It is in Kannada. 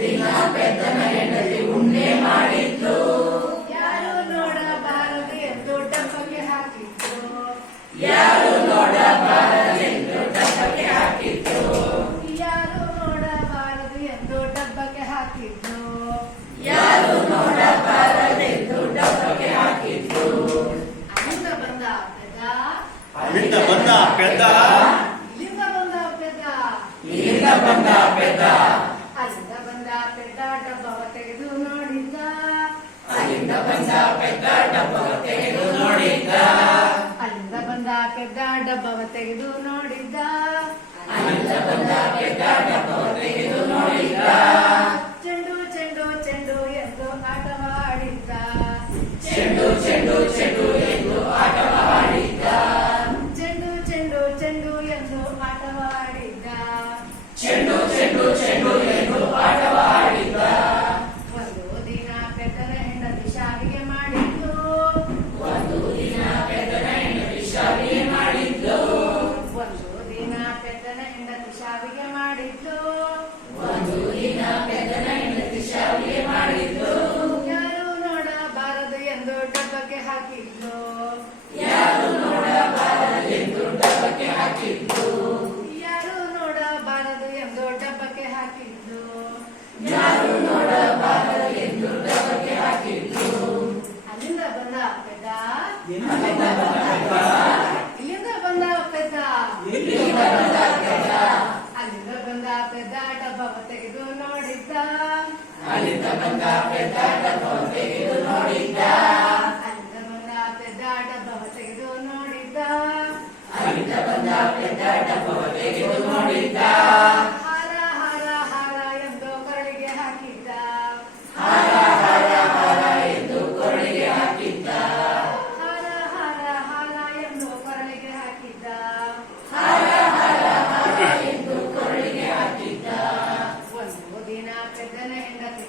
ದಿನ ಪೆದ್ದನ ಹೆಂಡತಿ ಉಂಡೆ ಮಾಡಿದ್ಲು. ಯಾರು ನೋಡಬಾರದು ಎಂದು ಡಬ್ಬಕ್ಕೆ ಹಾಕಿದ್ರು. ಯಾರು ನೋಡಬಾರದೆಂದು ಡಬ್ಬಕ್ಕೆ ಹಾಕಿದ್ರು. ಯಾರು ನೋಡಬಾರದು ಎಂದು ಡಬ್ಬಕ್ಕೆ ಹಾಕಿದ್ರು. ಯಾರು ನೋಡಬಾರದೆಂದು ಡಬ್ಬಕ್ಕೆ ಹಾಕಿದ್ರು. ಅಲ್ಲಿಂದ ಬಂದ ಪೆದ್ದ. ಅಲ್ಲಿಂದ ಬಂದ ಪೆದ್ದ. ಇಲ್ಲಿಂದ ಬಂದ ಪೆದ್ದ. ಇಲ್ಲಿಂದ ಬಂದ ಪೆದ್ದ. ಅಲ್ಲಿಂದ ಬಂದ ಪೆದ್ದ ಡಬ್ಬವ ತೆಗೆದು ನೋಡಿದ್ದ. ಅಲ್ಲಿಂದ ಬಂದ ಪೆದ್ದ ಡಬ್ಬವ ತೆಗೆದು ನೋಡಿದ್ದ. ಅಲ್ಲಿಂದ ಬಂದ ಪೆದ್ದ ಡಬ್ಬವ ತೆಗೆದು ನೋಡಿದ್ದ. ಅಲ್ಲಿಂದ ಬಂದ ಪೆದ್ದ ಡಬ್ಬವ ತೆಗೆದು ನೋಡಿದ್ದ. ಚೆಂಡು ಚೆಂಡು ಚೆಂಡು ಎಂದು ಆಟವಾಡಿದ್ದ. ಚೆಂಡು ಚೆಂಡು ಚೆಂಡು ಎಂದು ಆಟವಾಡಿದ್ದ. ಚೆಂಡು ಚೆಂಡು ಚೆಂಡು ಎಂದು ಆಟವಾಡಿದ್ದ. ಚೆಂಡು ಚೆಂಡು ಚೆಂಡು ಎಂದು ಆಟವಾಡಿದ್ದ. ಒಂದು ದಿನ ಪೆದ್ದನ ಹೆಂಡತಿ ಶಾವಿಗೆ ಮಾಡಿದ್ದು. ಒಂದು ದಿನ ಪೆದ್ದನ ಹೆಂಡತಿ ಶಾವಿಗೆ ಮಾಡಿದ್ಲು. ಒಂದು ದಿನ ಪೆದ್ದನ ಹೆಂಡತಿ ಶಾವಿಗೆ ಮಾಡಿದ್ದು. ಒಂದು ದಿನ ಪೆದ್ದನ ಹೆಂಡತಿ ಶಾವಿಗೆ ಮಾಡಿದ್ಲು. ಯಾರು ನೋಡಬಾರದು ಎಂದು ಡಬ್ಬಕ್ಕೆ ಹಾಕಿದ್ಲು. ಯಾರು ನೋಡಬಾರದೆಂದು ಡಬ್ಬಕ್ಕೆ ಹಾಕಿದ್ಲು. ಯಾರು ನೋಡಬಾರದು ಎಂದು ಡಬ್ಬಕ್ಕೆ ಹಾಕಿದ್ಲು. ಯಾರು ನೋಡಬಾರದೆಂದು ಡಬ್ಬಕ್ಕೆ ಹಾಕಿದ್ಲು. ಅಲ್ಲಿಂದ ಬಂದ ಪೆದ್ದ. ಅಲ್ಲಿಂದ ಬಂದ ಪೆದ್ದ. ಇಲ್ಲಿಂದ ಬಂದ ಪೆದ್ದ. ಇಲ್ಲಿಂದ ಬಂದ ಪೆದ್ದ. ಅಲ್ಲಿಂದ ಬಂದ ಪೆದ್ದ ಡಬ್ಬವ ತೆಗೆದು ನೋಡಿದ್ದ. ಅಲ್ಲಿಂದ ಬಂದ ಪೆದ್ದ ಡಬ್ಬವ ತೆಗೆದು ನೋಡಿದ್ದ. ಅಲ್ಲಿಂದ ಬಂದ ಪೆದ್ದ ಡಬ್ಬವ ತೆಗೆದು ನೋಡಿದ್ದ. ಅಲ್ಲಿಂದ ಬಂದ ಪೆದ್ದ ಡಬ್ಬವ ತೆಗೆದು ನೋಡಿದ್ದ. ಹಾರ ಹಾರ ಹಾರ ಎಂದು ಕೊರಳಿಗೆ ಹಾಕಿದ್ದ. ಹಾರ ಹಾರ ಹಾರ ಎಂದು ಕೊರಳಿಗೆ ಹಾಕಿದ್ದ. ಹಾರ ಹಾರ ಹಾರ ಎಂದು ಕೊರಳಿಗೆ ಹಾಕಿದ್ದ. ಹಾರ ಹಾರ ಹಾರ ಎಂದು ಕೊರಳಿಗೆ ಹಾಕಿದ್ದ. ಒಂದು ದಿನ ಪೆದ್ದನ ಹೆಂಡತಿ